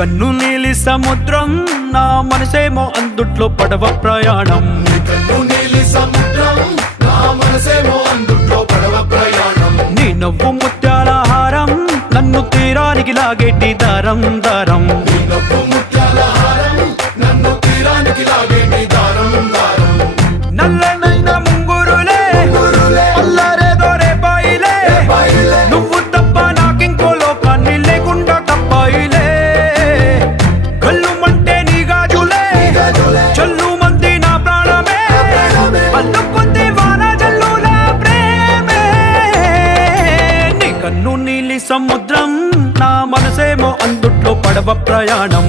కన్ను నీలి సముద్రం నా మనసేమో అందుట్లో పడవ ప్రయాణం. కన్ను నీలి సముద్రం నా మనసేమో అందుట్లో పడవ ప్రయాణం. నీ నవ్వు ముత్యాల హారం నన్ను తీరానికి లాగేటి దారం దారం. నీ నవ్వు ముత్యాల హారం నన్ను తీరానికి లాగేటి దారం దారం. నల్లనైన ముంగురులే అల్లారేదో రేపాయిలే, నువ్వు తప్ప నాకింకో లోకాన్ని లేకుండా తప్పాయిలే. కళ్ళు మంటే నీ గాజులే చల్లు మంది నా ప్రాణమే, అల్లుకుంది వాన జల్లుల ప్రేమే. నీ కన్ను నీలి సముద్రం నా మనసేమో అందుట్లో పడవ ప్రయాణం.